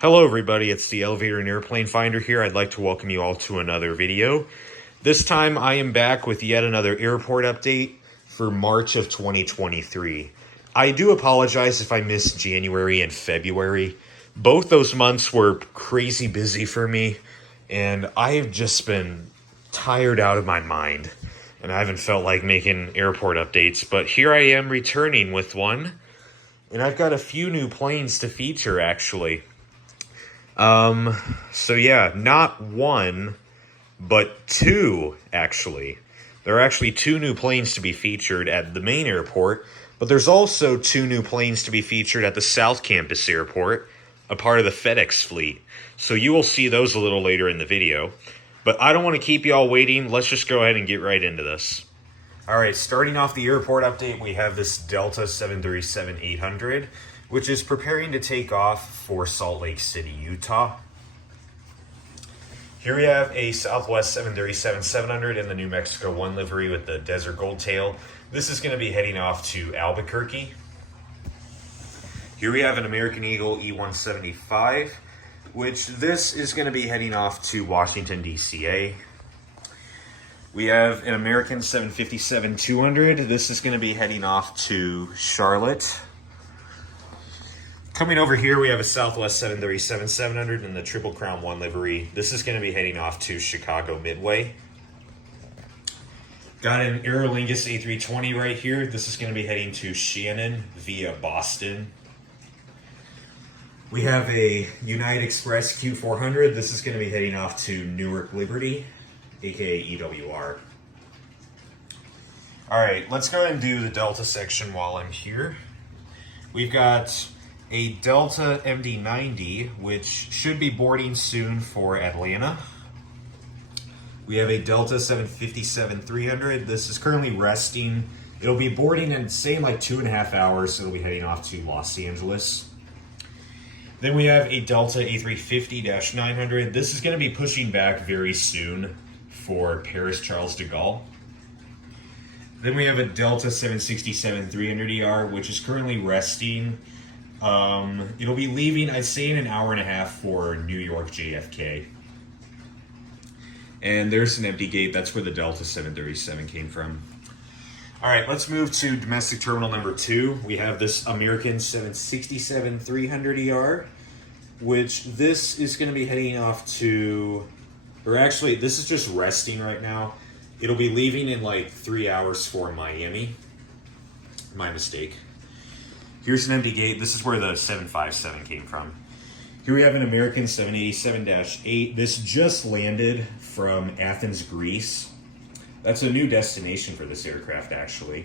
Hello everybody, it's the Elevator and Airplane Finder here. I'd like to welcome you all to another video. This time I am back with yet another airport update for March of 2023. I do apologize if I missed January and February. Both those months were crazy busy for me, and I have just been tired out of my mind, and I haven't felt like making airport updates, but here I am returning with one, and I've got a few new planes to feature actually. So yeah, not one, but two, actually. There are actually two new planes to be featured at the main airport, but there's also two new planes to be featured at the South Campus Airport, a part of the FedEx fleet. So you will see those a little later in the video. But I don't want to keep you all waiting. Let's just go ahead and get right into this. All right, starting off the airport update, we have this Delta 737-800. Which is preparing to take off for Salt Lake City, Utah. Here we have a Southwest 737-700 in the New Mexico 1 livery with the Desert Gold tail. This is going to be heading off to Albuquerque. Here we have an American Eagle E-175, which this is going to be heading off to Washington, D.C. We have an American 757-200. This is going to be heading off to Charlotte. Coming over here, we have a Southwest 737-700 in the Triple Crown 1 livery. This is going to be heading off to Chicago Midway. Got an Aer Lingus A320 right here. This is going to be heading to Shannon via Boston. We have a United Express Q400. This is going to be heading off to Newark Liberty, aka EWR. All right, let's go ahead and do the Delta section while I'm here. We've got a Delta MD-90, which should be boarding soon for Atlanta. We have a Delta 757-300. This is currently resting. It'll be boarding in, say, like 2.5 hours. So it'll be heading off to Los Angeles. Then we have a Delta A350-900. This is going to be pushing back very soon for Paris Charles de Gaulle. Then we have a Delta 767-300ER, which is currently resting. It'll be leaving, I'd say, in an hour and a half for New York JFK. And there's an empty gate. That's where the Delta 737 came from. All right, let's move to domestic terminal number 2. We have this American 767-300ER, which this is going to be heading off to, or actually, this is just resting right now. It'll be leaving in like 3 hours for Miami. My mistake. Here's an empty gate. This is where the 757 came from. Here we have an American 787-8. This just landed from Athens, Greece. That's a new destination for this aircraft, actually.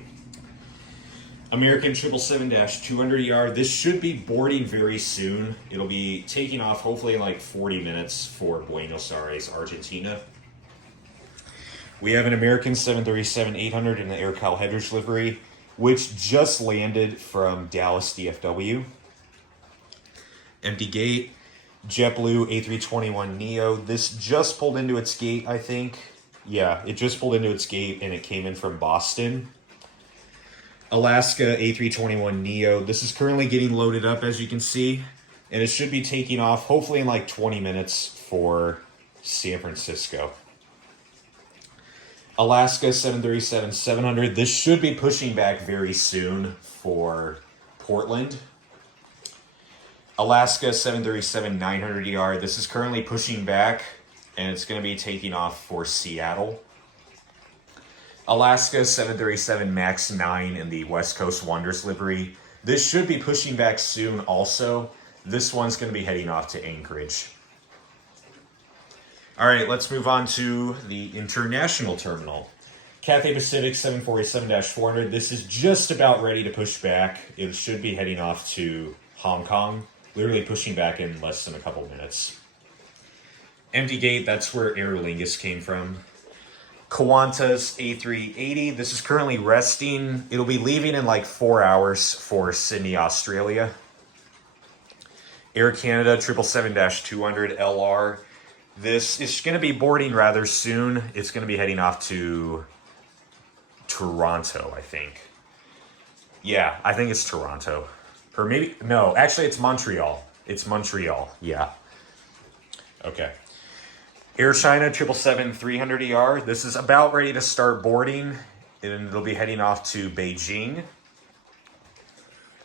American 777-200ER. This should be boarding very soon. It'll be taking off hopefully in like 40 minutes for Buenos Aires, Argentina. We have an American 737-800 in the Air Cal Hedridge livery, which just landed from Dallas DFW. Empty gate. JetBlue A321neo. This just pulled into its gate, I think. Yeah, it just pulled into its gate and it came in from Boston. Alaska A321neo. This is currently getting loaded up, as you can see. And it should be taking off hopefully in like 20 minutes for San Francisco. Alaska 737-700. This should be pushing back very soon for Portland. Alaska 737-900ER. This is currently pushing back, and it's going to be taking off for Seattle. Alaska 737 MAX 9 in the West Coast Wonders livery. This should be pushing back soon also. This one's going to be heading off to Anchorage. All right, let's move on to the international terminal. Cathay Pacific 747-400. This is just about ready to push back. It should be heading off to Hong Kong, literally pushing back in less than a couple minutes. Empty gate, that's where Aer Lingus came from. Qantas A380. This is currently resting. It'll be leaving in like 4 hours for Sydney, Australia. Air Canada 777-200 LR. This is going to be boarding rather soon. It's going to be heading off to Toronto, I think. Yeah, I think it's Toronto. Or maybe, no, actually it's Montreal. It's Montreal, yeah. Okay. Air China 777-300ER. This is about ready to start boarding, and it'll be heading off to Beijing.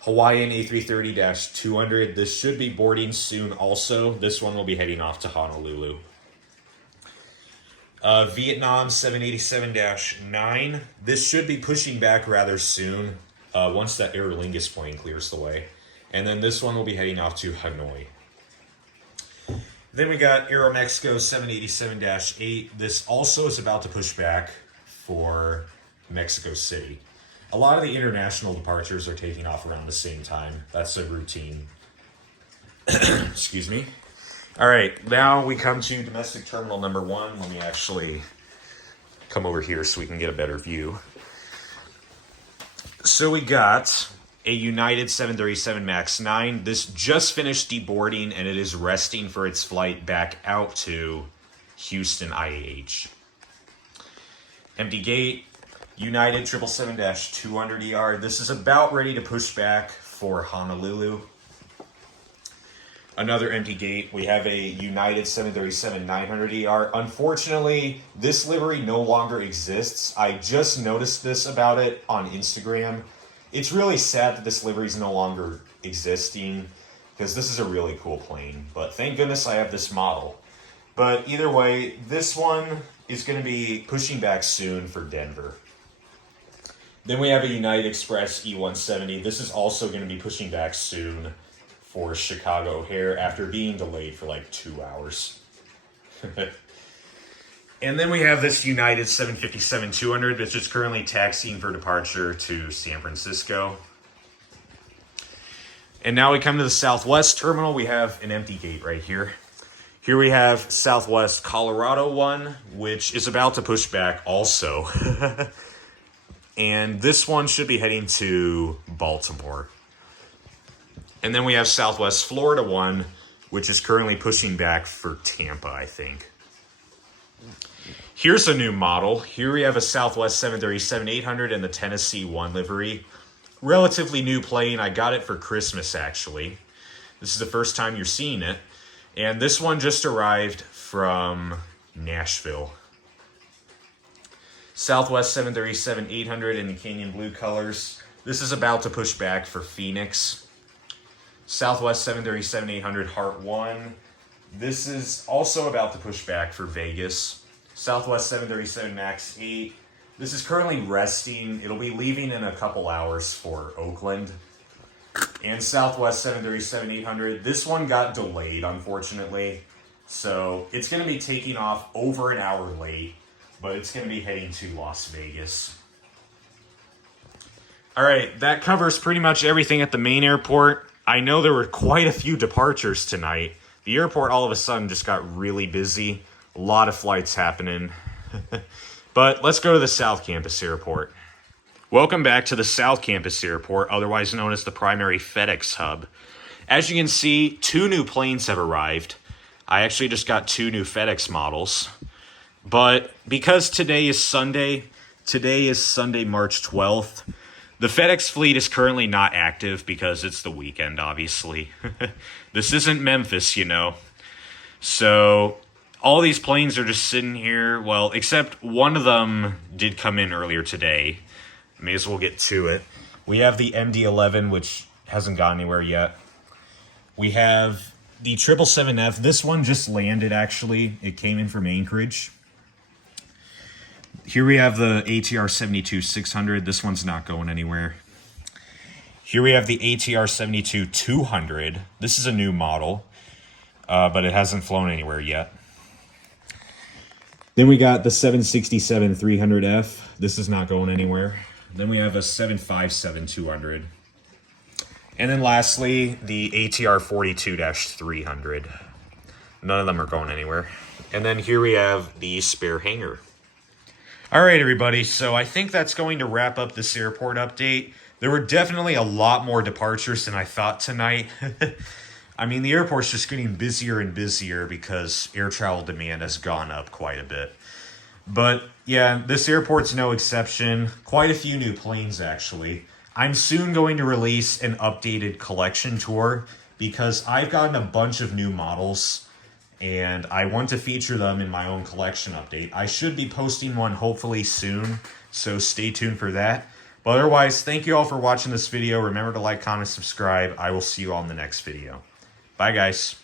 Hawaiian A330-200. This should be boarding soon also. This one will be heading off to Honolulu. Vietnam 787-9. This should be pushing back rather soon once that Aer Lingus plane clears the way. And then this one will be heading off to Hanoi. Then we got Aeromexico 787-8. This also is about to push back for Mexico City. A lot of the international departures are taking off around the same time. That's a routine. Excuse me. All right, now we come to domestic terminal number 1. Let me actually come over here so we can get a better view. So we got a United 737 MAX 9. This just finished deboarding, and it is resting for its flight back out to Houston IAH. Empty gate, United 777-200ER. This is about ready to push back for Honolulu. Another empty gate. We have a United 737-900ER. Unfortunately, this livery no longer exists. I just noticed this about it on Instagram. It's really sad that this livery is no longer existing because this is a really cool plane. But thank goodness I have this model. But either way, this one is going to be pushing back soon for Denver. Then we have a United Express E170. This is also going to be pushing back soon for Chicago O'Hare after being delayed for like 2 hours. And then we have this United 757-200, which is currently taxiing for departure to San Francisco. And now we come to the Southwest terminal. We have an empty gate right here. Here we have Southwest Colorado 1, which is about to push back also. And this one should be heading to Baltimore. And then we have Southwest Florida 1, which is currently pushing back for Tampa, I think. Here's a new model. Here we have a Southwest 737-800 in the Tennessee 1 livery. Relatively new plane. I got it for Christmas, actually. This is the first time you're seeing it. And this one just arrived from Nashville. Southwest 737-800 in the Canyon Blue colors. This is about to push back for Phoenix. Southwest 737-800 Heart 1. This is also about to push back for Vegas. Southwest 737 MAX 8. This is currently resting. It'll be leaving in a couple hours for Oakland. And Southwest 737-800. This one got delayed, unfortunately. So it's going to be taking off over an hour late, but it's going to be heading to Las Vegas. All right, that covers pretty much everything at the main airport. I know there were quite a few departures tonight. The airport all of a sudden just got really busy. A lot of flights happening. But let's go to the South Campus Airport. Welcome back to the South Campus Airport, otherwise known as the primary FedEx hub. As you can see, 2 new planes have arrived. I actually just got 2 new FedEx models. But because today is Sunday March 12th, the FedEx fleet is currently not active because it's the weekend, obviously. This isn't Memphis, you know. So all these planes are just sitting here. Well, except one of them did come in earlier today. May as well get to it. We have the MD-11, which hasn't gone anywhere yet. We have the 777F. This one just landed, actually. It came in from Anchorage. Here we have the ATR 72-600. This one's not going anywhere. Here we have the ATR 72-200. This is a new model, but it hasn't flown anywhere yet. Then we got the 767-300F. This is not going anywhere. Then we have a 757-200. And then lastly, the ATR 42-300. None of them are going anywhere. And then here we have the spare hangar. All right, everybody. So I think that's going to wrap up this airport update. There were definitely a lot more departures than I thought tonight. I mean, the airport's just getting busier and busier because air travel demand has gone up quite a bit. But yeah, this airport's no exception. Quite a few new planes, actually. I'm soon going to release an updated collection tour because I've gotten a bunch of new models and I want to feature them in my own collection update. I should be posting one hopefully soon, so stay tuned for that. But otherwise, thank you all for watching this video. Remember to like, comment, subscribe. I will see you all in the next video. Bye, guys.